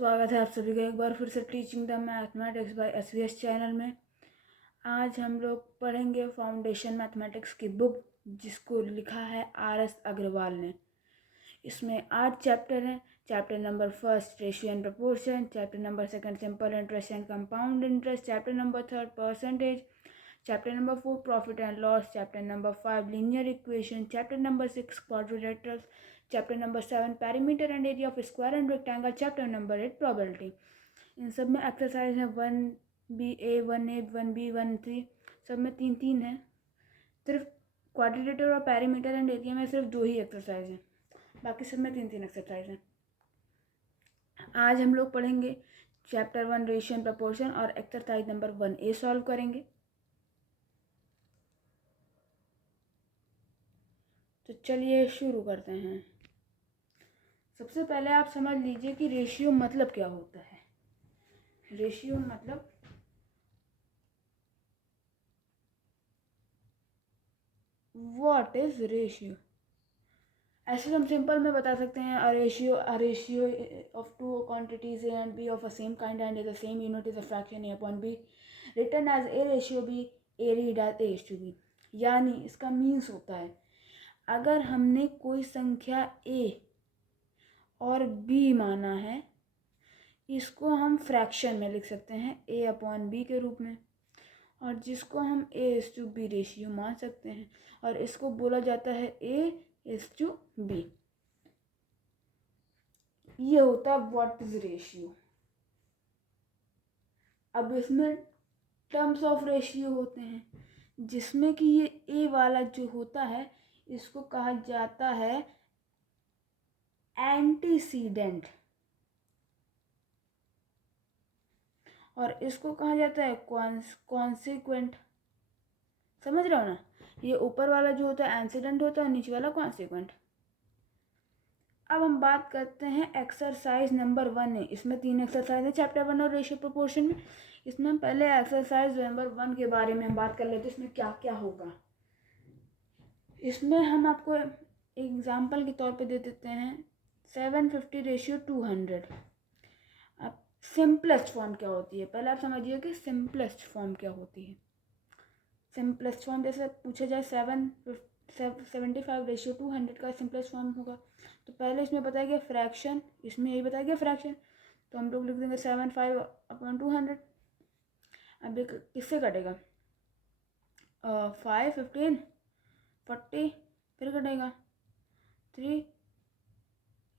स्वागत है आप सभी का एक बार फिर से teaching the mathematics by SVS channel में। आज हम लोग पढ़ेंगे फाउंडेशन मैथमेटिक्स की बुक जिसको लिखा है आर.एस. अग्रवाल ने। इसमें 8 चैप्टर हैं। Chapter number 1 ratio and proportion, chapter number 2 simple interest and compound interest, chapter number 3 percentage, chapter number 4 profit and loss, chapter number 5 linear equation, chapter number 6 quadrilaterals, chapter number 7 perimeter and area of square and rectangle, chapter number 8 probability. इन सब में exercise है 1B, 1A, 1B, 1C, सब में 3-3 है। सिर्फ quadrilateral और perimeter and area में सिर्फ 2 ही एक्सरसाइज हैं, बाकी सब में 3-3 एक्सरसाइज हैं। आज हम लोग पढ़ेंगे चैप्टर 1 रेशियो एंड प्रपोर्शन और एक्सरसाइज नंबर 1A सॉल्व करेंगे। तो चलिए शुरू करते हैं। सबसे पहले आप समझ लीजिए कि रेशियो मतलब क्या होता है। रेशियो मतलब व्हाट इज रेशियो। ऐसे हम सिंपल में बता सकते हैं a ratio of two quantities A and B of a same kind and the same unit is a fraction A upon B written as A ratio B, A read as A is to B। यानी इसका means होता है अगर हमने कोई संख्या A और B माना है, इसको हम फ्रैक्शन में लिख सकते हैं A अपॉन B के रूप में, और जिसको हम A is to B ratio मान सकते हैं, और इसको बोला जाता है A इज टू B। ये होता है व्हाट इज रेशियो। अब इसमें टर्म्स ऑफ रेशियो होते हैं जिसमें कि ये A वाला जो होता है इसको कहा जाता है एंटीसीडेंट, और इसको कहा जाता है कॉन्सिक्वेंट। समझ रहे हो ना, ये ऊपर वाला जो होता है एंसीडेंट होता है और नीचे वाला कॉन्सिक्वेंट। अब हम बात करते हैं एक्सरसाइज नंबर 1 है। इसमें 3 एक्सरसाइज है चैप्टर 1 और रेशियो प्रोपोर्शन में। इसमें हम पहले एक्सरसाइज नंबर 1 के बारे में हम बात कर लेते हैं, इसमें क्या क्या होगा। इसमें हम आपको एग्जाम्पल के तौर पे दे देते हैं 750:200। अब सिंपलेस्ट फॉर्म क्या होती है, पहले आप समझिए कि सिंपलेस्ट फॉर्म क्या होती है। सिंपलेस्ट फॉर्म जैसे पूछा जाए 75:200 का सिंपलेस्ट फॉर्म होगा, तो पहले इसमें बताया गया फ्रैक्शन, इसमें यही बताया गया फ्रैक्शन, तो हम लोग लिख देंगे 75/200। अब ये किससे कटेगा, 5, 15, 40, फिर कटेगा 3,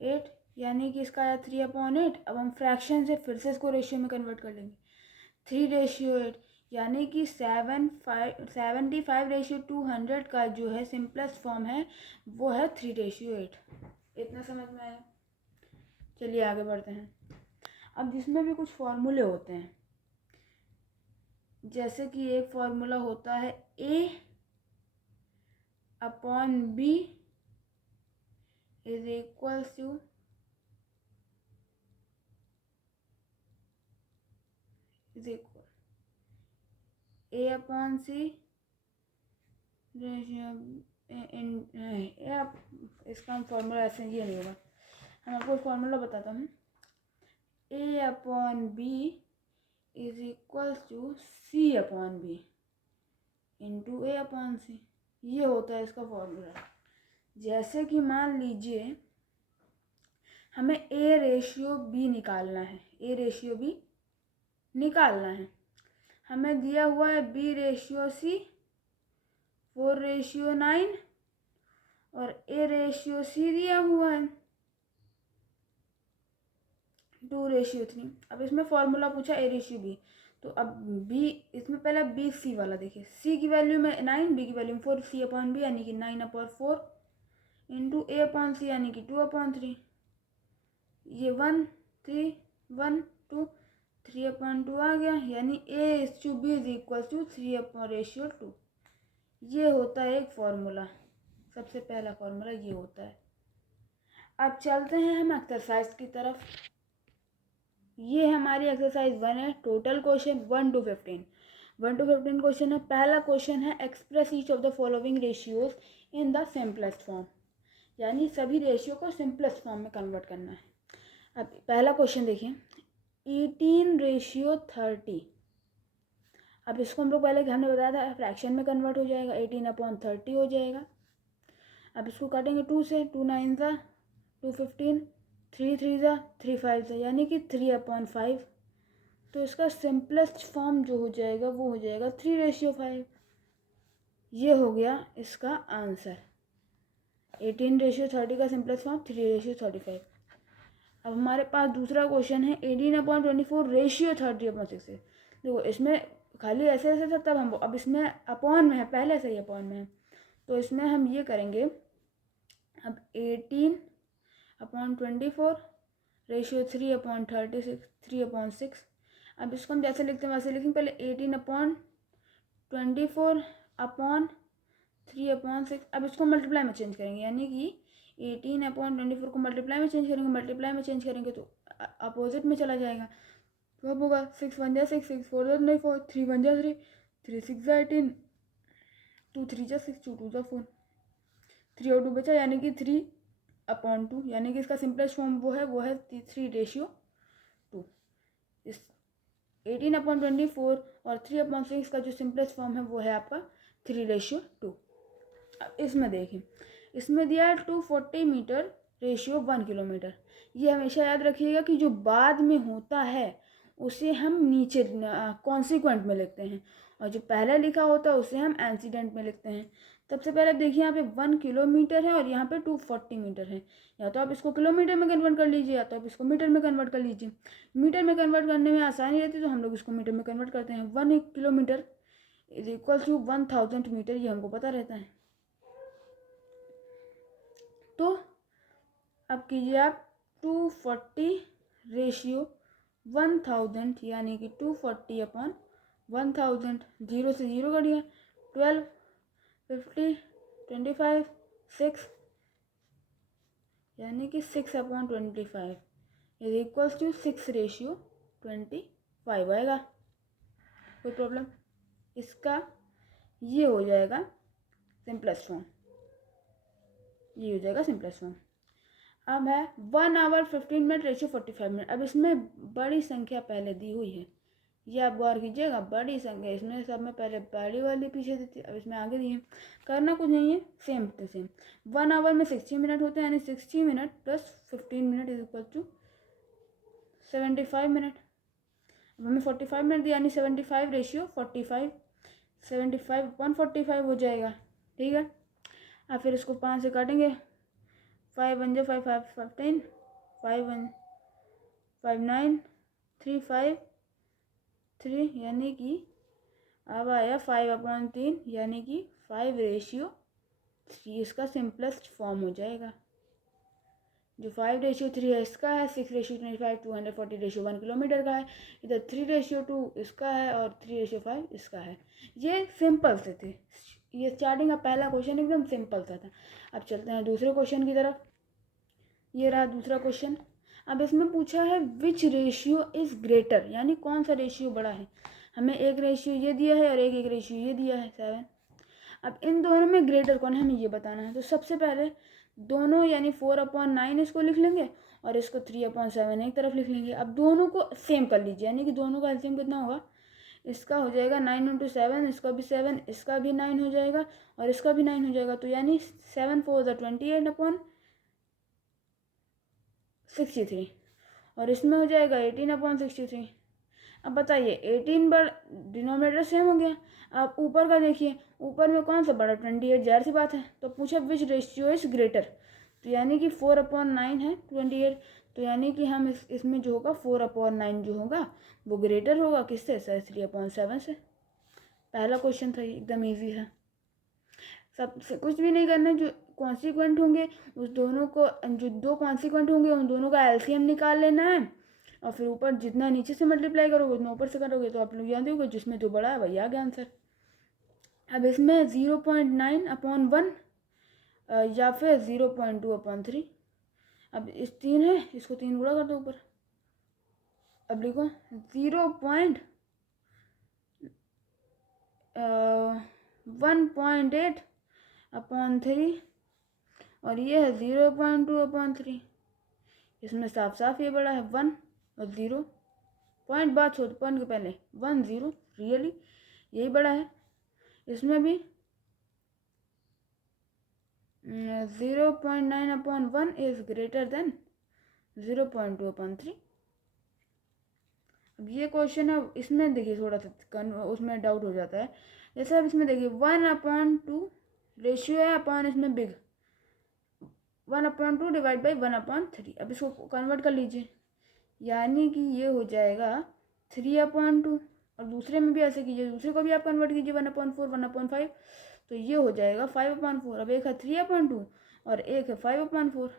8, यानी कि इसका आया 3/8। अब हम फ्रैक्शन से फिर से इसको रेशियो में कन्वर्ट कर लेंगे 3:8, यानी कि 75:200 का जो है सिंपलेस्ट फॉर्म है वो है 3:8। इतना समझ में आया। चलिए आगे बढ़ते हैं। अब जिसमें भी कुछ फॉर्मूले होते हैं, जैसे कि एक फॉर्मूला होता है A upon B is equals to A upon C इसका हम फॉर्मूला ऐसे ये नहीं होगा, हम आपको फॉर्मूला बताता हूँ। A upon B is equals to C upon B into A upon C, ये होता है इसका फॉर्मूला। जैसे कि मान लीजिए हमें A रेशियो B निकालना है, A रेशियो B निकालना है। हमें दिया हुआ है B रेशियो C 4:9 और A रेशियो C दिया हुआ है 2:3। अब इसमें फॉर्मूला पूछा A रेशियो B, तो अब B इसमें पहले BC वाला देखिए, C की वैल्यू में 9, B की वैल्यू में 4, C अपॉन B यानी कि 9/4 इंटू A अपॉन C यानी कि 2/3। ये 1, 3, 1, 2, 3/2 आ गया, यानी A is to B is equal to 3/2। ये होता है एक फॉर्मूला, सबसे पहला फॉर्मूला ये होता है। अब चलते हैं हम एक्सरसाइज की तरफ। ये हमारी एक्सरसाइज 1 है। टोटल क्वेश्चन 1 to 15 क्वेश्चन है। पहला क्वेश्चन है express each of the following ratios in the simplest form, यानी सभी रेशियो को सिंपलेस्ट फॉर्म में कन्वर्ट करना है। अब पहला क्वेश्चन देखिए, 18:30। अब इसको हम लोग पहले हमने बताया था फ्रैक्शन में कन्वर्ट हो जाएगा, 18/30 हो जाएगा। अब इसको काटेंगे 2 से, 2 9 ज़ा 215, 3 3 ज़ा 3 5 ज़ा, यानी कि 3/5। तो इसका सिंपलेस्ट फॉर्म जो हो जाएगा वो हो जाएगा 3:5। ये हो गया इसका आंसर। 18:30 का सिंपलेस्ट फॉर्म 3:35। अब हमारे पास दूसरा क्वेश्चन है 18/24:30/6। देखो इसमें खाली ऐसे ऐसे था तब हम, अब इसमें अपॉन में है, पहले से ही अपॉन में है, तो इसमें हम ये करेंगे। अब 18/24:3/36 3/6। अब इसको हम जैसे लिखते हैं वैसे लिखेंगे। पहले 18/24/3/6। अब इसको मल्टीप्लाई में चेंज करेंगे, यानी कि 18/24 को मल्टीप्लाई में चेंज करेंगे। मल्टीप्लाई में चेंज करेंगे तो अपोजिट में चला जाएगा। तो अब होगा 6 1 जा 6 6 4 जा 4 3 1 जा 3 3 6 जा 18 2 3 जा 6 2 2 जा 4 3 और 2 बचा, यानी कि 3/2, यानी कि इसका सिंपलेस्ट फॉर्म वो है 3:2। इस 18/24 और 3/6 का जो सिंपलेस्ट फॉर्म है वो है आपका 3:2। अब इसमें देखें, इसमें दिया है 240 मीटर रेशियो 1 किलोमीटर। ये हमेशा याद रखिएगा कि जो बाद में होता है उसे हम नीचे कॉन्सिक्वेंट में लिखते हैं, और जो पहले लिखा होता है उसे हम एंसीडेंट में लिखते हैं। सबसे पहले देखिए यहाँ पे 1 किलोमीटर है और यहाँ पे 240 मीटर है। या तो आप इसको किलोमीटर में कन्वर्ट कर लीजिए, या तो आप इसको मीटर में कन्वर्ट कर लीजिए। मीटर में कन्वर्ट करने में आसानी रहती है तो हम लोग इसको मीटर में कन्वर्ट करते हैं। 1 kilometre is equal to 1000 metre, ये हमको पता रहता है। तो अब कीजिए आप 240 रेशियो 1000, यानी कि 240/1000। 0 से 0 कट गया, 12 50 25 6, यानी कि 6/25 इज इक्वल्स टू 6:25 आएगा। कोई प्रॉब्लम? इसका ये हो जाएगा सिंपलेस्ट फॉर्म, ये हो जाएगा सिंपलेस्ट फॉर्म। अब है 1 आवर 15 मिनट रेशियो 45 मिनट। अब इसमें बड़ी संख्या पहले दी हुई है, ये आप गौर कीजिएगा, बड़ी संख्या। इसमें सब में पहले बड़ी वाली पीछे दी थी, अब इसमें आगे दी है। करना कुछ नहीं है, सेम टू सेम। 1 आवर में 60 मिनट होते हैं, यानी 60 minute plus 15 minute is equal to 75 minute. अब हमें 45 मिनट दिया, यानी 75 रेशियो 45, 75/45 हो जाएगा। ठीक है, अब फिर इसको 5 से काटेंगे। 5 1 जा 5 5 15 5 1 5 9 3 5 3, यानी कि अब आया 5/3, यानी कि 5:3 इसका सिंपलेस्ट फॉर्म हो जाएगा। जो 5:3 है इसका है, 6:25 240:1 किलोमीटर का है। इधर 3:2 इसका है और 3:5 इसका है। ये सिंपल से थे, ये स्टार्टिंग का पहला क्वेश्चन एकदम सिंपल सा था। अब चलते हैं दूसरे क्वेश्चन की तरफ। ये रहा दूसरा क्वेश्चन। अब इसमें पूछा है विच रेशियो इज़ ग्रेटर, यानी कौन सा रेशियो बड़ा है। हमें एक रेशियो ये दिया है और एक रेशियो ये दिया है 7। अब इन दोनों में ग्रेटर कौन है हमें ये बताना है। तो सबसे पहले दोनों यानी 4/9 इसको लिख लेंगे और इसको 3/7 एक तरफ लिख लेंगे। अब दोनों को सेम कर लीजिए, यानी कि दोनों का एलसीएम कितना होगा। इसका हो जाएगा 9 × 7, इसका भी 7, इसका भी 9 हो जाएगा और इसका भी 9 हो जाएगा। तो यानी 7 4 28/63 और इसमें हो जाएगा 18/63। अब बताइए 18 बार डिनोमिनेटर सेम हो गया। अब ऊपर का देखिए, ऊपर में कौन सा बड़ा 28, जाहिर सी बात है। तो पूछा विच रेशियो इज ग्रेटर, तो यानी कि 4/9 है 28, तो यानी कि हम इसमें जो होगा 4/9 जो होगा वो ग्रेटर होगा किससे, 3/7 से। पहला क्वेश्चन था, एकदम ईजी है। सबसे कुछ भी नहीं करना है, जो कॉन्सिक्वेंट होंगे उस दोनों को, जो दो कॉन्सिक्वेंट होंगे उन दोनों का एलसीएम निकाल लेना है और फिर ऊपर जितना नीचे से मल्टीप्लाई करोगे उतना ऊपर से करोगे, तो आप लोग याद होगा जिसमें जो बड़ा है वही आ गया आंसर। अब इसमें 0.9/1 या फिर 0.2/3। अब इस 3 है, इसको 3 गुणा कर दो ऊपर। अब लिखो 1.8/3 और ये है 0.2/3। इसमें साफ साफ ये बड़ा है 1 और 0, पॉइंट बाद छोड़, पॉइंट के पहले 1 0, रियली यही बड़ा है। इसमें भी 0.9/1 इज ग्रेटर देन 0.2/3। अब ये क्वेश्चन है, इसमें देखिए थोड़ा सा उसमें डाउट हो जाता है। जैसे अब इसमें देखिए 1/2 रेशियो है अपॉन इसमें बिग 1/2 डिवाइड बाई 1/3। अब इसको कन्वर्ट कर लीजिए, यानी कि ये हो जाएगा 3/2। और दूसरे में भी ऐसे कीजिए, दूसरे को भी आप कन्वर्ट कीजिए 1/4 1/5, तो ये हो जाएगा 5/4। अब एक है 3/2 और एक है 5/4,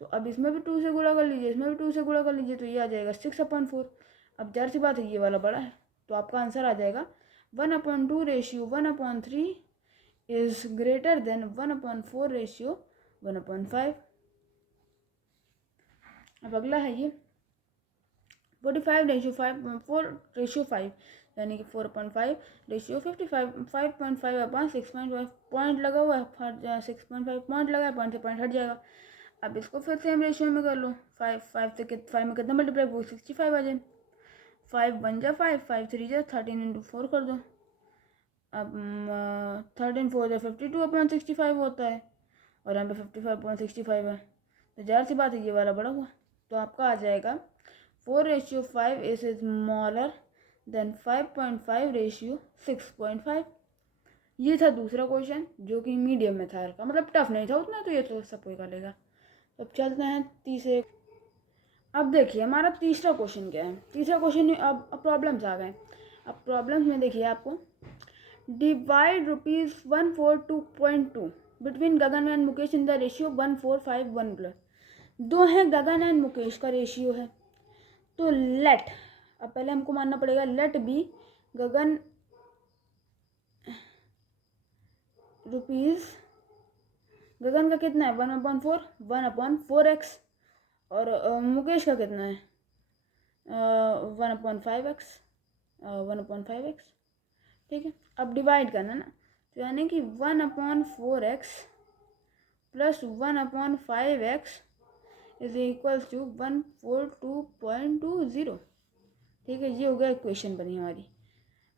तो अब इसमें भी 2 से गुणा कर लीजिए, इसमें भी 2 से गुणा कर लीजिए, तो ये आ जाएगा 6/4। अब जाहिर सी बात है ये वाला बड़ा है, तो आपका आंसर आ जाएगा 1/2 ratio 1/3 is greater than 1/4 ratio 1/5। अब अगला है ये 45:4:5, यानी कि 4/5 रेशियो 55 5.5/6.5 पॉइंट लगा हुआ है, 6.5 पॉइंट लगा है, पॉइंट से पॉइंट हट जाएगा। अब इसको फिर सेम रेशियो में कर लो, 5 में कितना मल्टीप्लाई, वो 65 आ जाए। 5 1 जा 5, 5 3 जा 13 × 4 कर दो। अब 13 4 जा 52/65 होता है, और यहाँ पे 55/65 है, तो जाहिर सी बात है ये वाला बड़ा हुआ। तो आपका आ जाएगा 4:5 इज स्मॉलर देन 5.5 रेशियो 6.5। ये था दूसरा क्वेश्चन, जो कि मीडियम में था, हल्का मतलब टफ नहीं था उतना, तो ये तो सब कोई कर लेगा। तो अब चलते हैं तीसरे। अब देखिए हमारा तीसरा क्वेश्चन क्या है। तीसरा क्वेश्चन में अब प्रॉब्लम्स आ गए। अब प्रॉब्लम्स में देखिए आपको divide ₹142.2 between Gagan and Mukesh in the ratio 1:4:5:1। दो हैं, गगन एंड मुकेश का रेशियो है। तो लेट, अब पहले हमको मानना पड़ेगा लेट बी गगन गगन का कितना है 1/4 1/4x, और मुकेश का कितना है 1/5x 1/5x। ठीक है, अब डिवाइड करना ना, तो यानी कि 1/4x plus 1/5x is equals to 142.20। ठीक है, ये हो गया इक्वेशन बनी हमारी।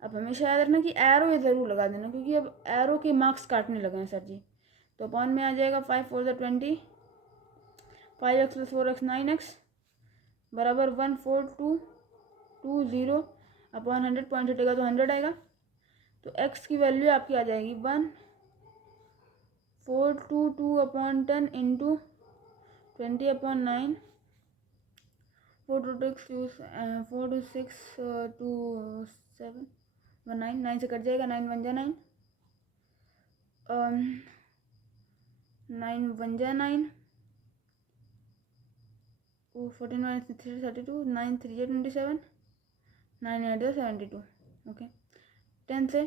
अब हमेशा याद रखना कि एरो ये ज़रूर लगा देना, क्योंकि अब एरो के मार्क्स काटने लगे हैं सर जी। तो अपॉन में आ जाएगा 5 4 20, 5x + 4x 9x बराबर 14220 अपॉन 100, पॉइंट हटेगा तो 100 आएगा। तो x की वैल्यू आपकी आ जाएगी 1422/10 इंटू 20/9, 4 2 6 2 7 9 9 से कट जाएगा, 9 1 जा 9 9 1 जा 9 14 3 32 9 3 जा 27 9 8 जा 72। ओके, 10 से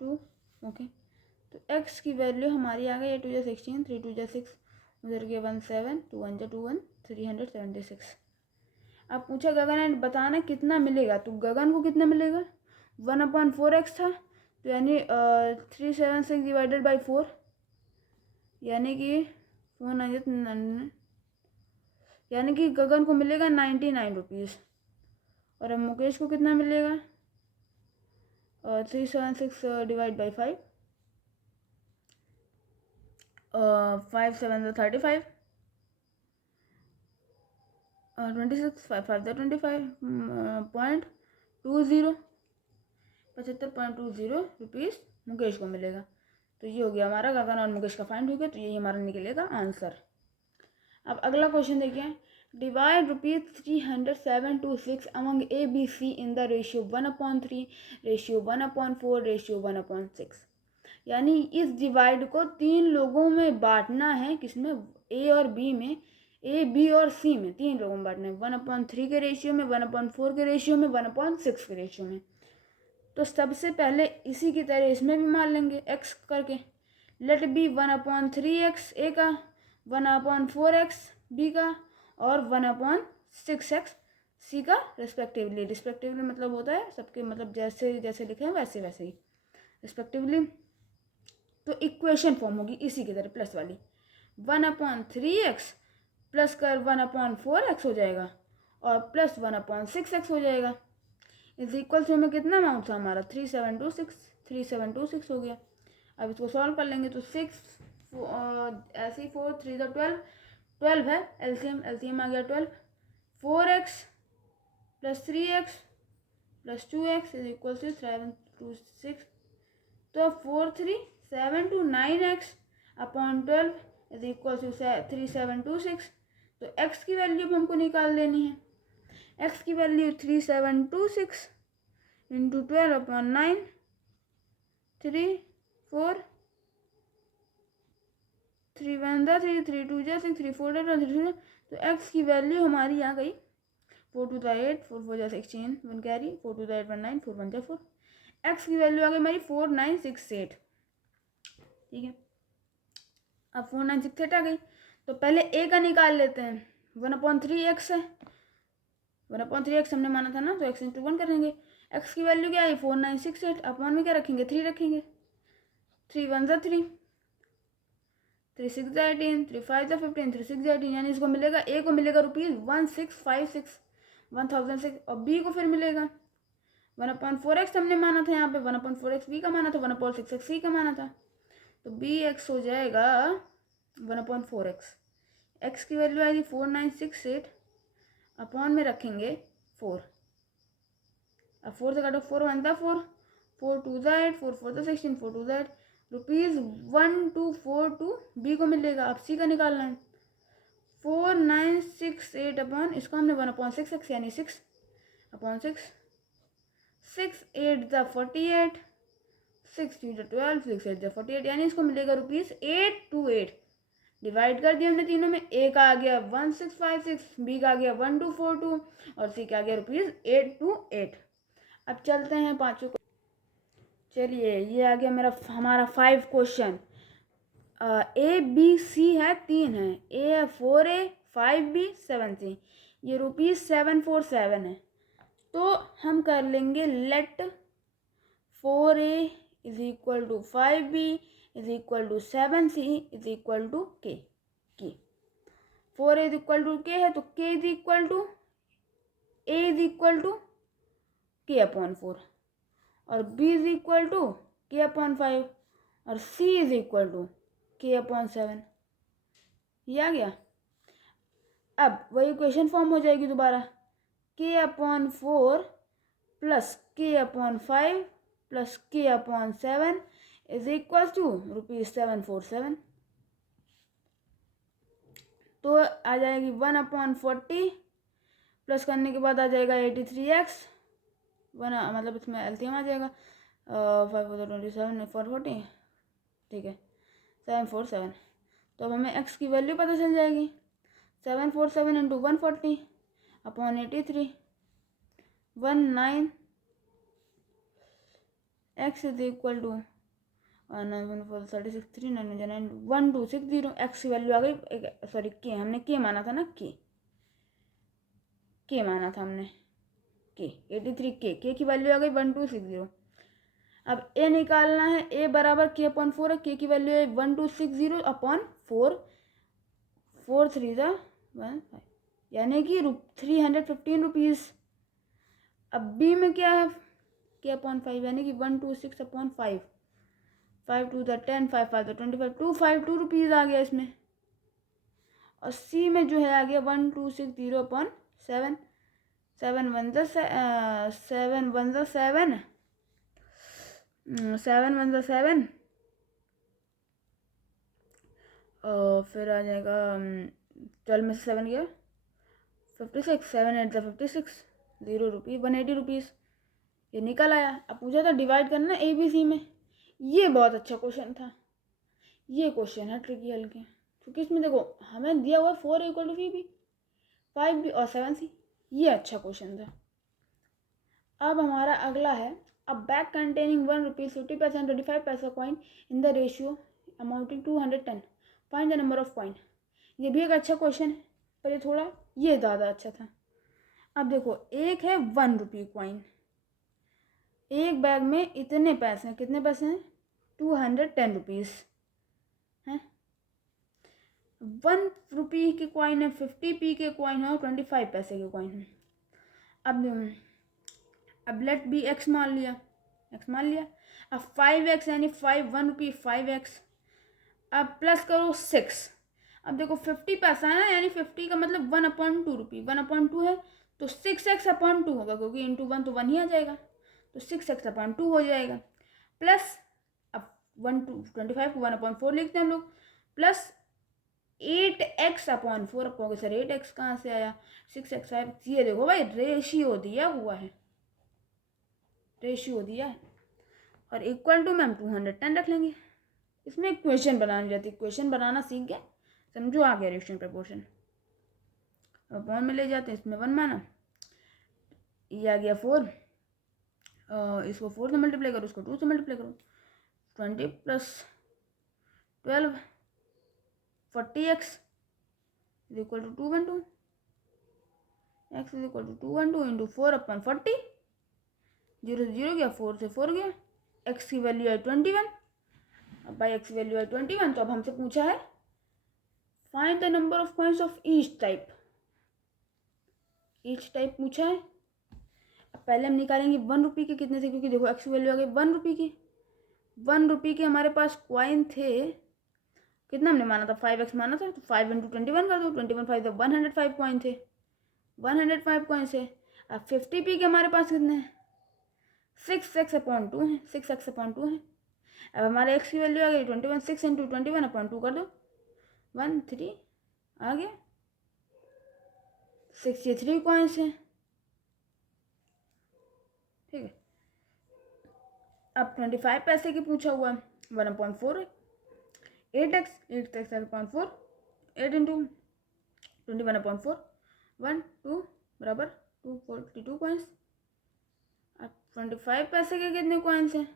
2। ओके, तो x की वैल्यू हमारी आ गई 2 जा 16 3 2 जा 6, उधर के 1 7 2 1 जा 2 1 376। अब पूछा गगन एंड बताना कितना मिलेगा, तो गगन को कितना मिलेगा 1/4x था, तो यानी 376 डिवाइडेड बाई 4, यानी कि 4 यानी कि गगन को मिलेगा 99 रुपीज़। और अब मुकेश को कितना मिलेगा 376 डिवाइड बाई 5, 5 7 35, 26 5 5 25.20 75.20 रुपीज़ मुकेश को मिलेगा। तो ये हो गया हमारा गगन और मुकेश का फाइंड हो गया, तो यही हमारा निकलेगा आंसर। अब अगला क्वेश्चन देखिए, divide ₹307.26 among A B C in the ratio 1/3 ratio 1/4 ratio 1/6। यानी इस डिवाइड को 3 लोगों में बांटना है, किसमें ए और बी में, ए बी और सी में 3 लोगों में बांटना है, 1/3 के रेशियो में, 1/4 के रेशियो में, 1/6 के रेशियो में। तो सबसे पहले इसी की तरह इसमें भी मान लेंगे x करके, लेट बी 1/3x ए का, 1/4x बी का, और 1/6x सी का रिस्पेक्टिवली। रिस्पेक्टिवली मतलब होता है सबके, मतलब जैसे जैसे लिखे हैं वैसे वैसे ही रिस्पेक्टिवली। तो इक्वेशन फॉर्म होगी इसी की तरह प्लस वाली, 1/3x प्लस कर 1/4x हो जाएगा, और प्लस 1/6x हो जाएगा। इज इक्वल टू में कितना अमाउंट था हमारा 3726 हो गया। अब इसको सॉल्व कर लेंगे तो 6 ऐसे ही 4 3 12 है, एलसीएम आ गया 12। 4x plus 3x plus 2x is equal to 726। तो 43729x upon 12 is equal to 3726। तो x की वैल्यू हमको निकाल लेनी है। x की वैल्यू 3726 इंटू 12/9 3 4 3 1 3 3 2 6 3 4 3। तो x की वैल्यू हमारी आ गई 4 2 8 4 4 16 1 कैरी 4 2 8 1 9 4 1 4। x की वैल्यू आ गई हमारी 4968। ठीक है, अब 4968 आ गई तो पहले a का निकाल लेते हैं। 1/3x है, 1/3x हमने माना था ना, तो x इंटू 1 करेंगे। x की वैल्यू क्या आई 4968, अपॉन में क्या रखेंगे 3 रखेंगे। 3 1 3 3 6 18 3 5 15 3 6 18, यानी इसको मिलेगा a को मिलेगा ₹1656 1006 और b को फिर मिलेगा 1/4x हमने माना था यहाँ पे, 1/4x b का माना था, 1/6x c का माना था। तो bx हो जाएगा 1/4x। x की वैल्यू आएगी 4968 अपॉन में रखेंगे 4। अब 4 से काटो 4 1 4 4 2 8 4 4 16 4 2 8 ₹1242 बी को मिलेगा। अब सी का निकालना है 4968 अपॉन इसको हमने 1/6x यानी 6/6 6 8 48 6 2 12 6 8 48, यानी इसको मिलेगा ₹828। डिवाइड कर दिया हमने तीनों में। ए का आ गया 1656, बी का आ गया 1242 और सी का आ गया ₹828। अब चलते हैं पांचों को। चलिए ये आ गया हमारा 5 क्वेश्चन। ए बी सी है 3 है, ए है 4A 5B 7C, ये ₹747 है। तो हम कर लेंगे let 4A is equal to 5B is equal to 7C is equal to K। 4A is equal to K है तो K is equal to A is equal to K/4 और B is equal to K/5 और C is equal to K/7। ये आ गया। अब वही equation form हो जाएगी दोबारा, K/4 plus K/5 plus K/7 is equal to ₹747। तो आ जाएगी 1/40 प्लस करने के बाद आ जाएगा 83x 1, मतलब इसमें एलसीएम आ जाएगा 5 27 440। ठीक है 747। तो अब हमें x की वैल्यू पता चल जाएगी 747 into 140 upon 83 19 x is equal to 36 3 9 1260। x की वैल्यू आ गई, सॉरी के हमने के माना था ना, के माना था हमने, के 83 के की वैल्यू आ गई 1260। अब ए निकालना है, ए बराबर K/4 है, के की वैल्यू है 1260 अपॉन 4 4 3 1 5, यानी कि 315 रुपीज़। अब बी में क्या है K/5 यानी कि 126 अपॉन 5 5 2 10 5 5 25 252 रुपीज़ आ गया इसमें। और सी में जो है आ गया 1260 अपॉन 7 7 1 7 1 7 7 1 7 और फिर आ जाएगा 12 में से 7 गया 56 7 8 56 ₹0 180 रुपीज़ ये निकल आया। अब पूछा था डिवाइड करना ए बी सी में, ये बहुत अच्छा क्वेश्चन था। ये क्वेश्चन है ट्रिकी हल्के, क्योंकि इसमें देखो हमें दिया हुआ 4A = 3B 5B और 7C, ये अच्छा क्वेश्चन था। अब हमारा अगला है, अ बैग कंटेनिंग 1 रुपीज़ 50 पैसा एंड 25 पैसा coin in the ratio amounting 210, find the number of coin. ये भी एक अच्छा क्वेश्चन है, पर ये थोड़ा ये ज़्यादा अच्छा था। अब देखो एक है 1 रुपये कॉइन, एक बैग में इतने पैसे हैं, कितने पैसे हैं 210 रुपीज़ हैं। 1 रुपये के कॉइन है, 50p के कॉइन है और 25 पैसे के कॉइन है। अब लेट बी एक्स मान लिया, अब 5x यानी 1 रुपी 5x, अब प्लस करो 6। अब देखो 50 पैसा है ना, यानी 50 का मतलब 1/2 रुपी, 1/2 है तो 6x/2 होगा, क्योंकि इंटू 1 तो 1 ही आ जाएगा, तो 6x/2 हो जाएगा। प्लस अब 25 को 1/4 लिखते हैं हम लोग, प्लस 8x/4। अब सर 8x कहाँ से आया, 6x आया। ये देखो भाई रेशियो दिया हुआ है, रेशियो दिया है, और इक्वल टू मैम 210 रख लेंगे। इसमें इक्वेशन बनानी रहती है, इक्वेशन बनाना सीख गए, समझो आ गया रेशियो प्रपोर्शन। अपॉन में ले जाते हैं, इसमें 1 माना, ये आ गया 4, इसको 4 से मल्टीप्लाई करो, इसको 2 से मल्टीप्लाई करो, 20 + 12 40x is equal to 212, x is equal to 212 into 4/40, 0 से 0 गया, 4 से 4 गया, x की वैल्यू है 21। अब भाई x की वैल्यू है 21, तो अब हमसे पूछा है find the number of coins of each type, पूछा है। अब पहले हम निकालेंगे 1 रुपये के कितने थे, क्योंकि देखो x की वैल्यू आ गई 1 रुपये की, 1 रुपये के हमारे पास कॉइन थे, कितना हमने माना था, 5x माना था, तो 5 × 21 कर दो, 21 5 तो 105 कॉइन थे, 105 कॉइन से। अब 50p के हमारे पास कितने हैं, 6x/2 है, 6x/2 है। अब हमारे x की वैल्यू आ गई 21, 6 × 21/2 कर दो, 13 आ गया, 63 कॉइन्स हैं, ठीक है। अब 25 पैसे की पूछा हुआ है, 1/4 है, 8x/4, 8 × 21/4, 1 2 बराबर 242 कॉइन्स। अब 25 पैसे के कितने कॉइन्स हैं,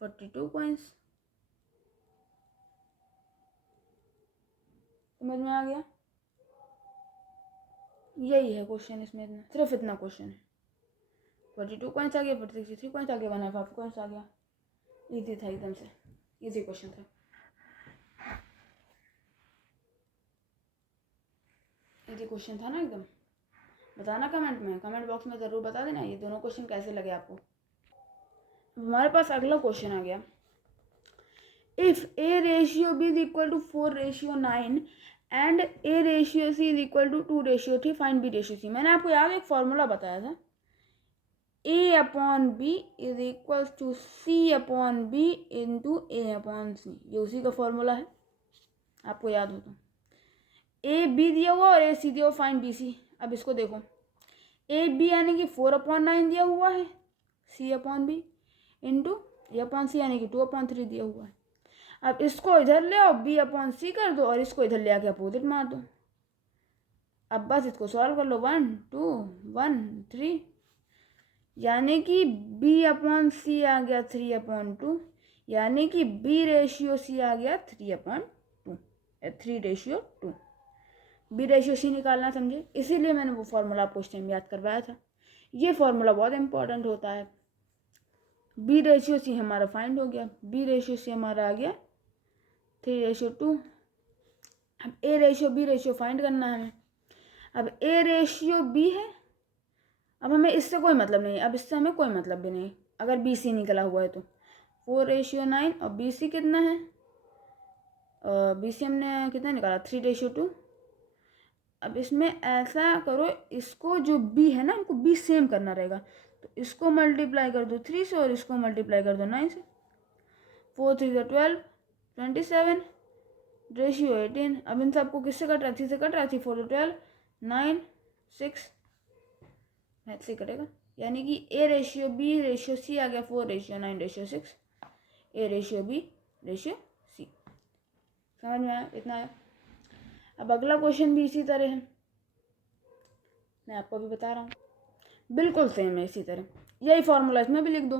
42 कॉइन्स। समझ में आ गया, यही है क्वेश्चन, इसमें इतना, सिर्फ इतना क्वेश्चन है। 42 कॉइन्स आ गया, 63 कॉइन्स आ गया, 105 कॉइन्स आ गया। इजी था, एकदम से इजी क्वेश्चन था, इजी क्वेश्चन था ना एकदम। बताना कमेंट में, कमेंट बॉक्स में ज़रूर बता देना ये दोनों क्वेश्चन कैसे लगे आपको। हमारे पास अगला क्वेश्चन आ गया, if A/B is equal to 4/9 and A/C is equal to 2/3, find B/C। मैंने आपको याद एक फॉर्मूला बताया था, A/B is equal to C/B into A/C, ये उसी का फॉर्मूला है, आपको याद हो तो। AB दिया हुआ और AC दिया हुआ, फाइंड BC। अब इसको देखो, AB यानी कि 4/9 दिया हुआ है, C/B इंटू A/C यानी कि 2/3 दिया हुआ है। अब इसको इधर ले आओ, B/C कर दो, और इसको इधर ले आके अपोजिट मार दो। अब बस इसको सॉल्व कर लो, 1 2 1 3, यानी कि B/C आ गया 3/2, यानी कि B/C आ गया 3/2, 3/2। B/C निकालना, समझे, इसीलिए मैंने वो फॉर्मूला आपको इस टाइम याद करवाया था। ये फॉर्मूला बहुत इंपॉर्टेंट होता है। B/C हमारा फाइंड हो गया, B/C हमारा आ गया 3/2। अब A/B फाइंड करना है हमें। अब A/B है, अब हमें इससे कोई मतलब नहीं है, अब इससे हमें कोई मतलब भी नहीं अगर BC निकला हुआ है तो। 4/9 और BC कितना है, BC हमने कितना निकाला, 3/2। अब इसमें ऐसा करो, इसको जो B है ना, इनको B सेम करना रहेगा, तो इसको मल्टीप्लाई कर दो 3 से और इसको मल्टीप्लाई कर दो 9 से। 4 3 12, 27, रेशियो 18। अब इन सबको किससे कट रहा है, 3 से कट रहा है, 3 4 12, 9 6, मैथ से कटेगा, यानी कि A/B/C आ गया 4/9/6, A/B/C। समझ में आया, इतना आया। अब अगला क्वेश्चन भी इसी तरह है, मैं आपको भी बता रहा हूँ, बिल्कुल सेम है, इसी तरह यही फॉर्मूला इसमें भी लिख दो,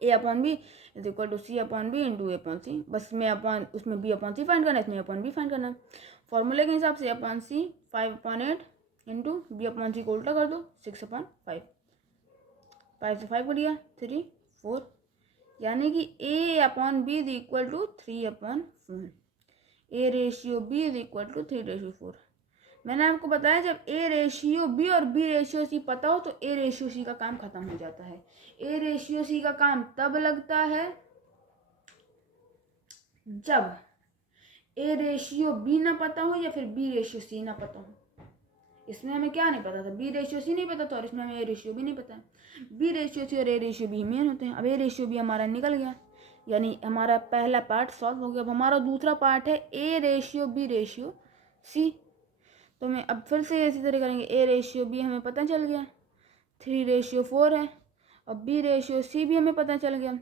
A/B is equal to C/B into A/C। बस में उसमें B/C फाइंड करना है, इसमें A/B फाइंड करना है। फॉर्मूले के हिसाब से A/C 5/8 इंटू B/C को उल्टा कर दो 6/5, 5 से 5 बढ़िया 3 4, यानी कि A/B is equal to 3/4, A/B is equal to 3/4। मैंने आपको बताया जब ए रेशियो बी और बी रेशियो सी पता हो तो ए रेशियो सी का काम खत्म हो जाता है। ए रेशियो सी का काम तब लगता है जब ए रेशियो बी ना पता हो या फिर बी रेशियो सी ना पता हो। इसमें हमें क्या नहीं पता था, बी रेशियो सी नहीं पता था और इसमें हमें ए रेशियो भी नहीं पता है। बी रेशियो सी और ए रेशियो बी मेन होते हैं। अब ए रेशियो बी हमारा निकल गया, यानी हमारा पहला पार्ट सॉल्व हो गया। अब हमारा दूसरा पार्ट है A ratio B ratio C. तो मैं अब फिर से इसी तरह करेंगे। ए रेशियो बी हमें पता चल गया 3:4 है। और बी रेशियो सी भी हमें पता चल गया,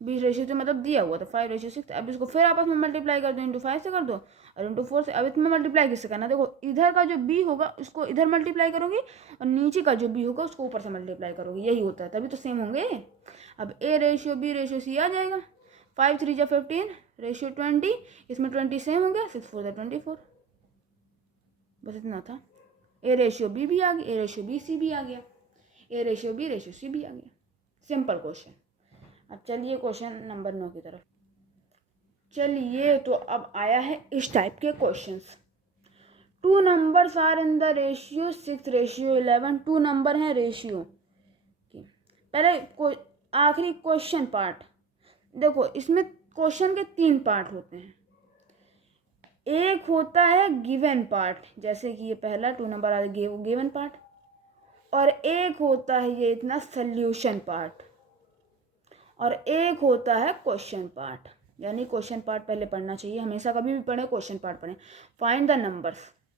बी रेशियो से मतलब दिया हुआ था 5:6। अब इसको फिर आपस में मल्टीप्लाई कर दो, इंटू 5 से कर दो और इंटू 4 से। अब इसमें मल्टीप्लाई किससे करना, देखो इधर का जो बी होगा उसको इधर मल्टीप्लाई करोगी और नीचे का जो बी होगा उसको ऊपर से मल्टीप्लाई करोगी, यही होता है, तभी तो सेम होंगे। अब A ratio B ratio C आ जाएगा। 5 3 जा 15 रेशियो 20, इसमें 20 सेम हो गया, 6 4 जा 24। बस इतना था। ए रेशियो बी भी आ गया, ए रेशियो बी सी भी आ गया, A ratio B ratio C भी आ गया। Simple question. अब चलिए क्वेश्चन नंबर 9 की तरफ चलिए। तो अब आया है इस टाइप के questions. 2 numbers are in the ratio 6:11। 2 number हैं रेशियो की। पहले आखिरी क्वेश्चन पार्ट देखो, इसमें क्वेश्चन के 3 पार्ट होते हैं। एक होता है गिवन पार्ट, जैसे कि ये पहला 2 नंबर आ गिवन पार्ट, और एक होता है ये इतना सल्यूशन पार्ट, और एक होता है क्वेश्चन पार्ट। यानी क्वेश्चन पार्ट पहले पढ़ना चाहिए हमेशा, कभी भी पढ़े क्वेश्चन पार्ट पढ़ें। Find the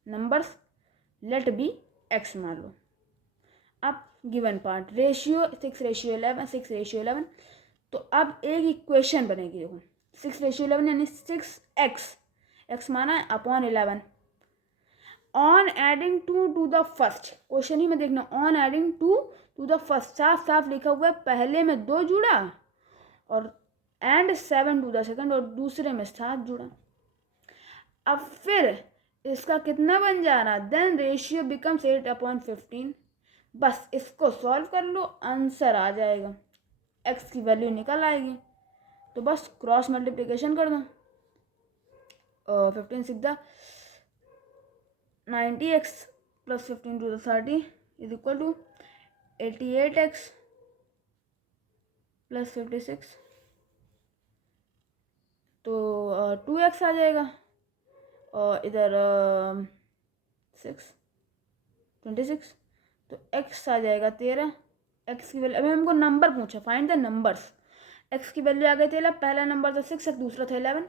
numbers let be x मान लो। अब गिवन पार्ट रेशियो 6:11 6:11। तो अब एक इक्वेशन बनेगी, देखो 6:11 यानी 6x, एक्स माना है upon 11। On adding 2 to the first, question ही में देखना, on adding 2 to the first, साफ साफ लिखा हुआ है पहले में 2 जुड़ा और एंड 7 टू द सेकंड, और दूसरे में 7 जुड़ा। अब फिर इसका कितना बन जा रहा, देन रेशियो बिकम्स 8/15। बस इसको सॉल्व कर लो, आंसर आ जाएगा, एक्स की वैल्यू निकल आएगी। तो बस क्रॉस मल्टीप्लिकेशन कर दो, 15 6 90x plus 15 to the 30 is equal to 88x plus 56। तो 2x आ जाएगा और इधर 26, तो x आ जाएगा 13। x की वैल्यू, अभी हमको नंबर पूछा, फाइंड द नंबर्स। x की वैल्यू आ गई 13, पहला नंबर था 6, दूसरा था 11।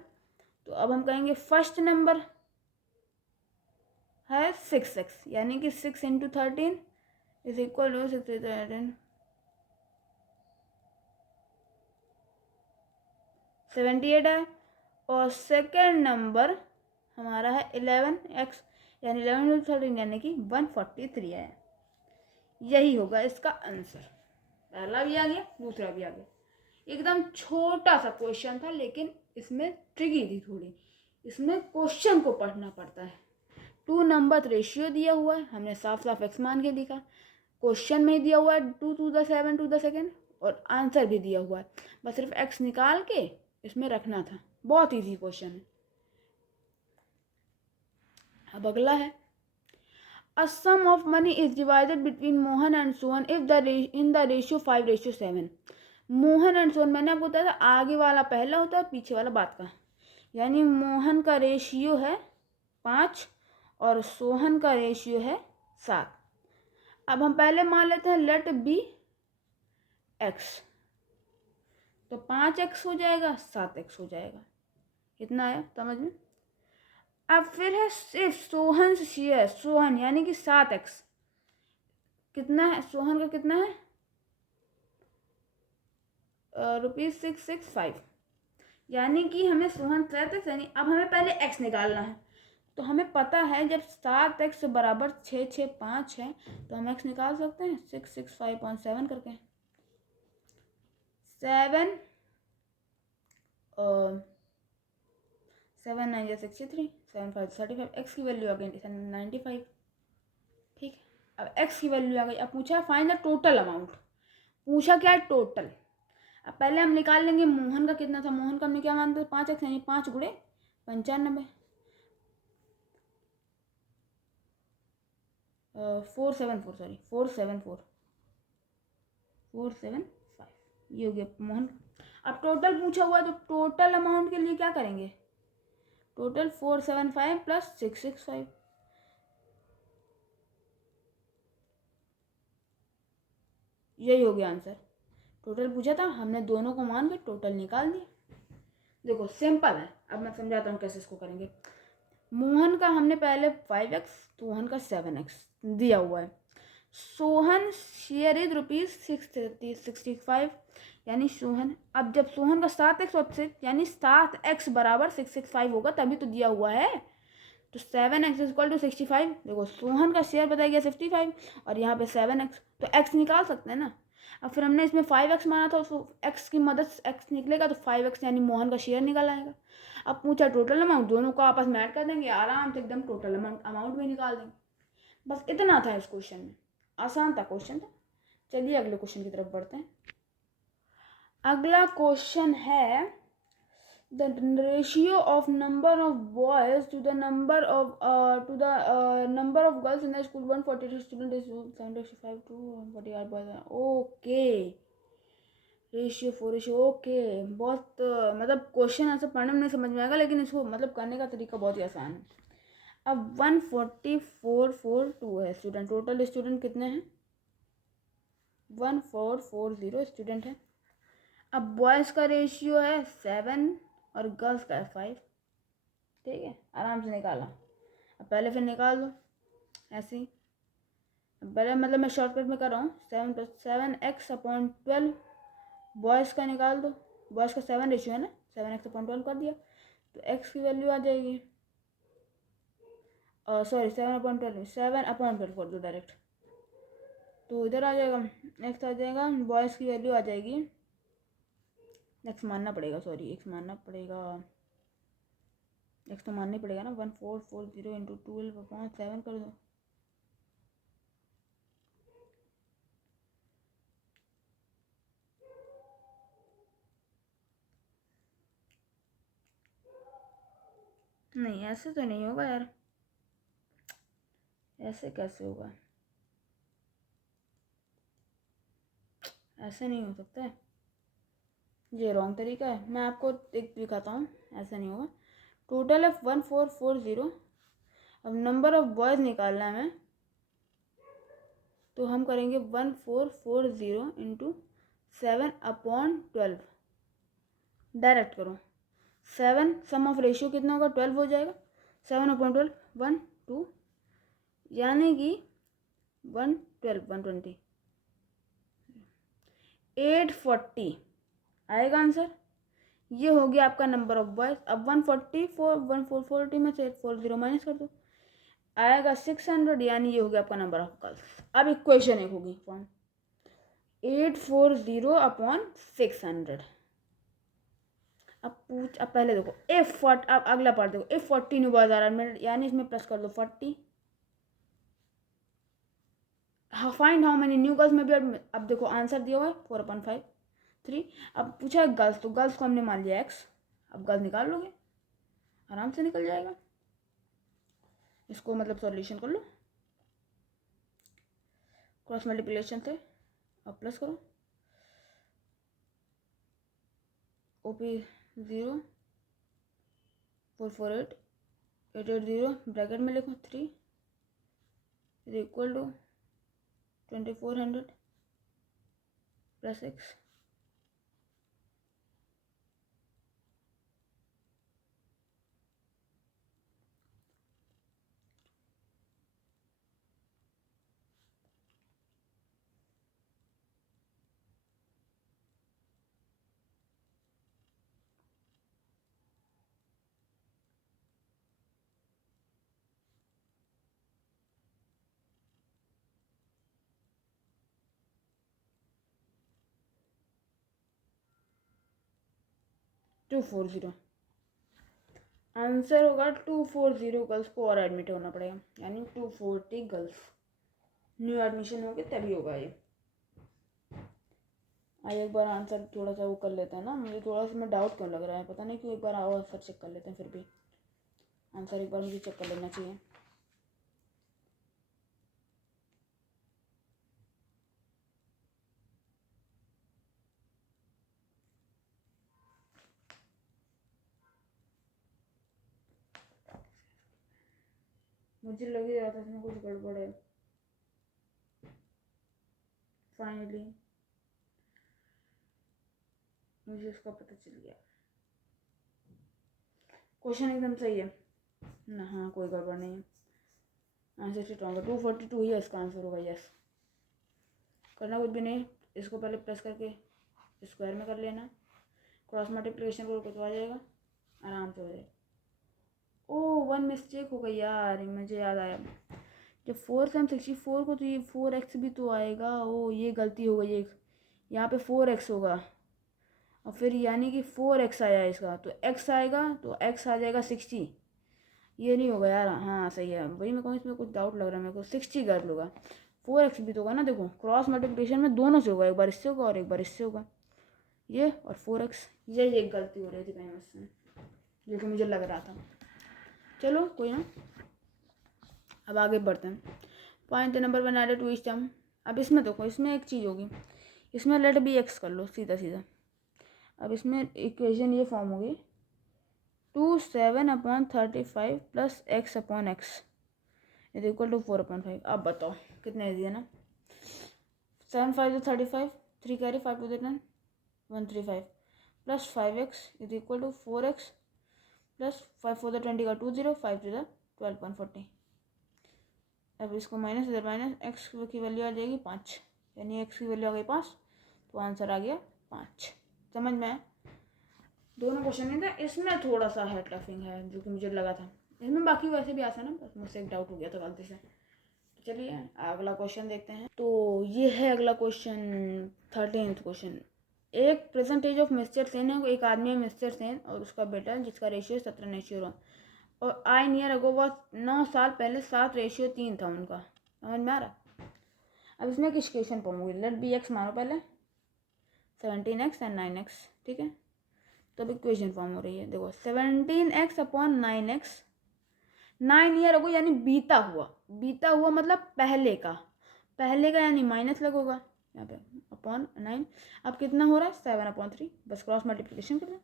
तो अब हम कहेंगे फर्स्ट नंबर है 6x, यानी कि 6 इंटू 13 इज इक्वल टू 78 है। और सेकेंड नंबर हमारा है 11x, यानी 11 इंटू 13 यानी कि 143 है। यही होगा इसका आंसर। पहला भी आ गया, दूसरा भी आ गया। एकदम छोटा सा क्वेश्चन था, लेकिन इसमें ट्रिकी थी थोड़ी, इसमें क्वेश्चन को पढ़ना पड़ता है। 2 नंबर रेशियो दिया हुआ है, हमने साफ साफ एक्स मान के लिखा। क्वेश्चन में दिया हुआ है 2 to the 7 to the second, और आंसर भी दिया हुआ है, बस सिर्फ एक्स निकाल के इसमें रखना था। बहुत ईजी क्वेश्चन है। अब अगला है, a sum of money is divided between Mohan and Sohan if in the ratio 5:7। Mohan and Sohan, मैंने आपको बताया था आगे वाला पहला होता है, पीछे वाला बाद का। यानी मोहन का रेशियो है 5 और सोहन का रेशियो है 7। अब हम पहले मान लेते हैं लेट बी एक्स, तो 5x हो जाएगा, 7x हो जाएगा। इतना आया समझ में। अब फिर है सिर्फ सोहन से शेयर, सोहन यानी कि 7x कितना है, सोहन का कितना है ₹665, यानी कि हमें सोहन 7x, यानी अब हमें पहले x निकालना है। तो हमें पता है जब 7x बराबर 665 है तो हम x निकाल सकते हैं 665/7 करके। 7 7 9 63, 7 5 35, एक्स की वैल्यू आ गई 95। ठीक है, अब एक्स की वैल्यू आ गई। अब पूछा फाइंड द टोटल अमाउंट, पूछा क्या है टोटल। अब पहले हम निकाल लेंगे मोहन का कितना था, मोहन का हमने क्या मानते 5x, यानी 5 × 95। 474, सॉरी 475 ये हो गया मोहन। अब टोटल पूछा हुआ है तो टोटल अमाउंट के लिए क्या करेंगे, टोटल 475 प्लस 665, यही हो गया आंसर। टोटल पूछा था, हमने दोनों को मान के टोटल निकाल दिया। देखो सिंपल है, अब मैं समझाता हूँ कैसे इसको करेंगे। मोहन का हमने पहले 5x, सोहन का 7x दिया हुआ है। सोहन शेयर इज ₹665, यानी सोहन, अब जब सोहन का 7x और 6 यानी 7x बराबर 665 होगा तभी तो दिया हुआ है। तो 7x इक्वल टू 65। देखो सोहन का शेयर बताया गया 65 और यहाँ पे 7x, तो x निकाल सकते हैं ना। अब फिर हमने इसमें 5x माना था, तो x की मदद से x निकलेगा तो 5x यानी मोहन का शेयर निकल आएगा। अब पूछा टोटल अमाउंट, दोनों को आपस में ऐड कर देंगे, आराम से एकदम टोटल अमाउंट भी निकाल देंगे। बस इतना था इस क्वेश्चन में, आसान था क्वेश्चन था। चलिए अगले क्वेश्चन की तरफ बढ़ते हैं। अगला क्वेश्चन है the ratio of number of boys to the number of number of girls in the school, 142 students is 75 to 140 boys। Okay, ratio 4 okay. बहुत मतलब क्वेश्चन ऐसे पढ़ने में नहीं समझ में आएगा, लेकिन इसको मतलब करने का तरीका बहुत ही आसान है। अब 14442 है स्टूडेंट, टोटल स्टूडेंट कितने हैं, 1440 स्टूडेंट है। अब बॉयज़ का रेशियो है 7 और गर्ल्स का है 5, ठीक है, आराम से निकाला। अब पहले फिर निकाल दो ऐसे ही, पहले मतलब मैं शॉर्टकट में कर रहा हूँ। 7x/12 बॉयज़ का निकाल दो, बॉयज़ का 7 रेशियो है ना, 7x/12 कर दिया तो x की वैल्यू आ जाएगी, सॉरी 7/12 कर दो डायरेक्ट, तो इधर आ जाएगा x आ जाएगा, बॉयज़ की वैल्यू आ जाएगी, x मानना पड़ेगा, सॉरी x मानना पड़ेगा, x तो मानना ही पड़ेगा ना। 1440 इंटू 12/7 कर दो, नहीं ऐसे तो नहीं होगा यार, ऐसे कैसे होगा, ऐसे नहीं हो सकता है, ये रॉन्ग तरीका है। मैं आपको एक दिखाता हूँ, ऐसा नहीं होगा। टोटल है 1440। अब नंबर ऑफ बॉयज़ निकालना है हमें, तो हम करेंगे 1440 इंटू 7/12, डायरेक्ट करो। 7 सम ऑफ रेशियो कितना होगा, 12 हो जाएगा, 7/12 1 2, यानी कि 112 120 840 आएगा आंसर। ये हो गया आपका नंबर ऑफ बॉयज़। अब 140 में से 840 माइनस कर दो, आएगा 600, यानी ये हो गया आपका नंबर ऑफ गर्ल्स। अब इक्वेशन एक होगी फॉर्म 840/600। अब पहले देखो अब अगला पार्ट देखो, if 40 new boys are admitted, यानी इसमें प्लस कर दो 40। Find how many new girls में भी अब देखो आंसर दिया हुआ है 4/5 3। अब पूछा है गर्ल्स, तो गर्ल्स को हमने मान लिया x, अब गर्ल्स निकाल लोगे, आराम से निकल जाएगा। इसको मतलब सॉल्यूशन कर लो, क्रॉस मल्टीप्लिकेशन से, अब प्लस करो, OP 0 448 880 ब्रैकेट में लिखो 3 is equal to 2400 plus x। To 40 answer होगा 240 गर्ल्स को और एडमिट होना पड़ेगा, यानी 240 गर्ल्स न्यू एडमिशन होंगे तभी होगा ये। आइए एक बार आंसर थोड़ा सा वो कर लेते हैं ना, मुझे थोड़ा सा में डाउट क्यों लग रहा है पता नहीं क्यों, एक बार आओ आंसर चेक कर लेते हैं, फिर भी आंसर एक बार मुझे चेक कर लेना चाहिए। मुझे लग ही रहा था इसमें कुछ गड़बड़ है। फाइनली मुझे उसका पता चल गया। क्वेश्चन एकदम सही है ना। हाँ, कोई गड़बड़ नहीं है। आंसर ठीक होगा। 242 ही इसका आंसर होगा। यस, करना कुछ भी नहीं, इसको पहले प्रेस करके स्क्वायर में कर लेना, क्रॉस मल्टीप्लिकेशन करो तो आ जाएगा, आराम से हो जाएगा। ओह, 1 मिस्टेक हो गई यार, मुझे याद आया। जब 4 टाइम 64 को तो ये 4x भी तो आएगा। ओ, ये गलती हो गई एक, यहाँ पे 4x होगा और फिर यानी कि 4x आया इसका, तो x आएगा तो x आ जाएगा 60। ये नहीं होगा यार। हाँ सही है, वही मैं कहूँ, इसमें कुछ डाउट लग रहा है मेरे को। 60 कर लूँगा, 4x भी तो होगा ना। देखो क्रॉस मल्टीप्लिकेशन में दोनों से होगा, एक बार इससे होगा और एक बार इससे होगा, ये और 4x। ये एक गलती हो रही थी कहीं मुझसे, जो कि मुझे लग रहा था। चलो कोई ना, अब आगे बढ़ते हैं। Point number 1 added to each term. अब इसमें देखो, इसमें एक चीज़ होगी, इसमें लेट बी एक्स कर लो सीधा सीधा। अब इसमें इक्वेशन ये फॉर्म होगी 27/35 plus x/x is equal to 4/5। अब बताओ कितने दिए ना। 7 5 35, 3 carry 5 to the 10, 135 plus 5x is equal to 4x plus 5 4 20 का 20, 5 टू द 12.40। अब इसको माइनस इधर माइनस, एक्स की वैल्यू आ जाएगी 5, यानी एक्स की वैल्यू आ गई 5, तो आंसर आ गया 5। समझ में आया? दोनों क्वेश्चन नहीं था, इसमें थोड़ा सा है टफिंग है, जो कि मुझे लगा था। इसमें बाकी वैसे भी आसान है, बस मुझसे एक डाउट हो गया था गलती से। चलिए अगला क्वेश्चन देखते हैं। तो ये है अगला क्वेश्चन, 13th क्वेश्चन। एक प्रेजेंटेज ऑफ मिस्टर सेन है, एक आदमी है मिस्टर सेन और उसका बेटा, जिसका रेशियो 17:1, और आई नियर अगो वॉज 9 साल पहले 7:3 था उनका। समझ में आ रहा? अब इसमें एक इक्वेशन फॉर्म होगी। लेट बी एक्स मानो पहले, 17x एंड 9x, ठीक है। तो अब इक्वेशन फॉर्म हो रही है, देखो 17x/9x, 9 ईयर होगा यानी बीता हुआ, बीता हुआ मतलब पहले का, पहले का यानी माइनस लगोगा यहाँ पे अपॉन 9। अब कितना हो रहा है 7/3, बस क्रॉस मल्टीप्लिकेशन कर लें।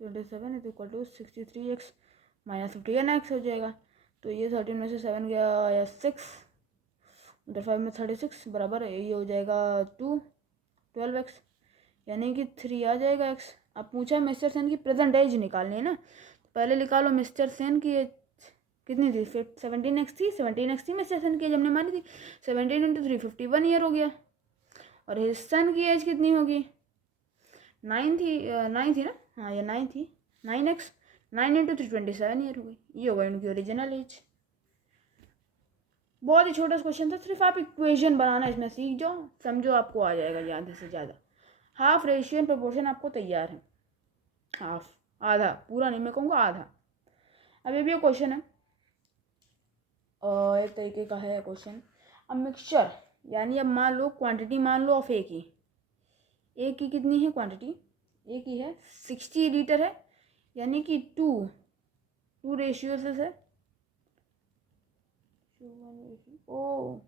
तो 27 is equal to 63x minus 51x हो जाएगा। तो ये 13 में से 7 गया या 6, उधर 5 में 36 बराबर है, ये हो जाएगा 12x, यानी कि 3 आ जाएगा x। अब पूछा मिस्टर सेन की प्रेजेंट एज निकालनी है ना, तो पहले निकालो मिस्टर सेन की एज कितनी थी, 17x थी, 17x थी मिस्टर सेन की एज, हमने मानी थी। 17 × 3 51 ईयर हो गया। और हिज सन की एज कितनी होगी, 9 थी, 9 थी ना, हाँ ये 9 थी, 9x, 9 × 3 27 ईयर हो गई। ये होगा इनकी ओरिजिनल एज। बहुत ही छोटा क्वेश्चन था, सिर्फ आप इक्वेशन बनाना इसमें सीख जाओ, समझो, आपको आ जाएगा ज़्यादा से ज़्यादा। हाफ रेशियो एंड प्रोपोर्शन आपको तैयार है, हाफ, आधा, पूरा नहीं मैं कहूँगा आधा। अब ये भी क्वेश्चन है, एक तरीके का है क्वेश्चन। अब मिक्सचर, यानी अब मान लो क्वांटिटी मान लो ऑफ ए की कितनी है क्वांटिटी, ए की है 60 लीटर है, यानी कि 2 रेशियो से है। ओ,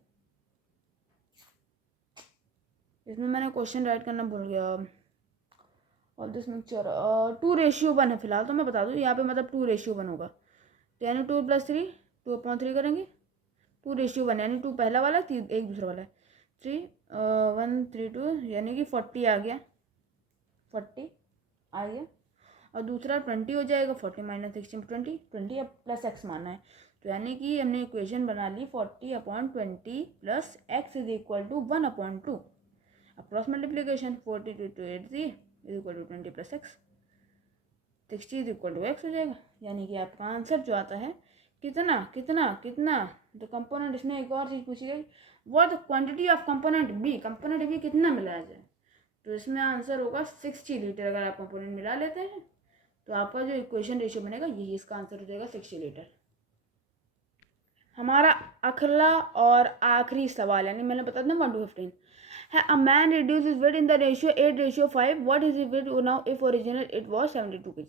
इसमें मैंने क्वेश्चन राइट करना भूल गया। और दिस मिक्सचर 2:1 है फिलहाल, तो मैं बता दूँ यहाँ पे मतलब 2:1 होगा, तो यानी 2 + 3, 2/3 करेंगे, 2:1 यानी 2 पहला वाला, 3 एक दूसरा वाला है, 3 1 3 2, यानी कि 40 आ गया, 40 आ गया। और दूसरा 20 हो जाएगा, 40 - 16 20, 20 अब प्लस एक्स माना है, तो यानी कि हमने इक्वेशन बना ली 40/20 plus x is equal to 1/2। अब cross multiplication 40 × 80 is equal to 20 plus x, 60 is equal to x हो जाएगा। यानी कि आपका आंसर जो आता है कितना कितना कितना, तो कंपोनेंट, इसमें एक और चीज़ पूछी गई, what the quantity of component B, component B कितना मिलाया जाए, तो इसमें आंसर होगा 60 लीटर। अगर आप कंपोनेंट मिला लेते हैं तो आपका जो इक्वेशन रेशियो बनेगा यही इसका आंसर हो जाएगा 60 लीटर। हमारा अगला और आखिरी सवाल, यानी मैंने बता दिया 1 to 15। है a man reduce is weight in the ratio 8:5, what is is weight now if original it was 72 kg।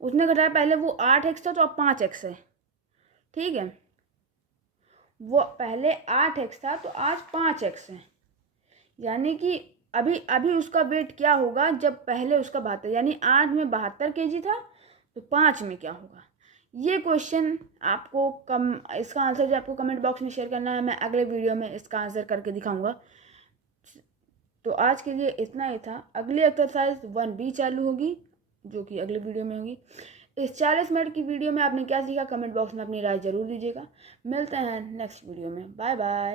उसने घटाया, पहले वो 8x था तो अब 5x है, ठीक है। वो पहले 8x था तो आज 5x है, यानी कि अभी अभी उसका वेट क्या होगा जब पहले उसका 72, यानी 8 में 72 kg था तो 5 में क्या होगा। ये क्वेश्चन आपको इसका आंसर जो आपको कमेंट बॉक्स में शेयर करना है, मैं अगले वीडियो में इसका आंसर करके दिखाऊंगा। तो आज के लिए इतना ही था। अगली एक्सरसाइज 1B चालू होगी जो कि अगले वीडियो में होगी। इस 40 मिनट की वीडियो में आपने क्या सीखा कमेंट बॉक्स में अपनी राय जरूर दीजिएगा। मिलते हैं नेक्स्ट वीडियो में, बाय बाय।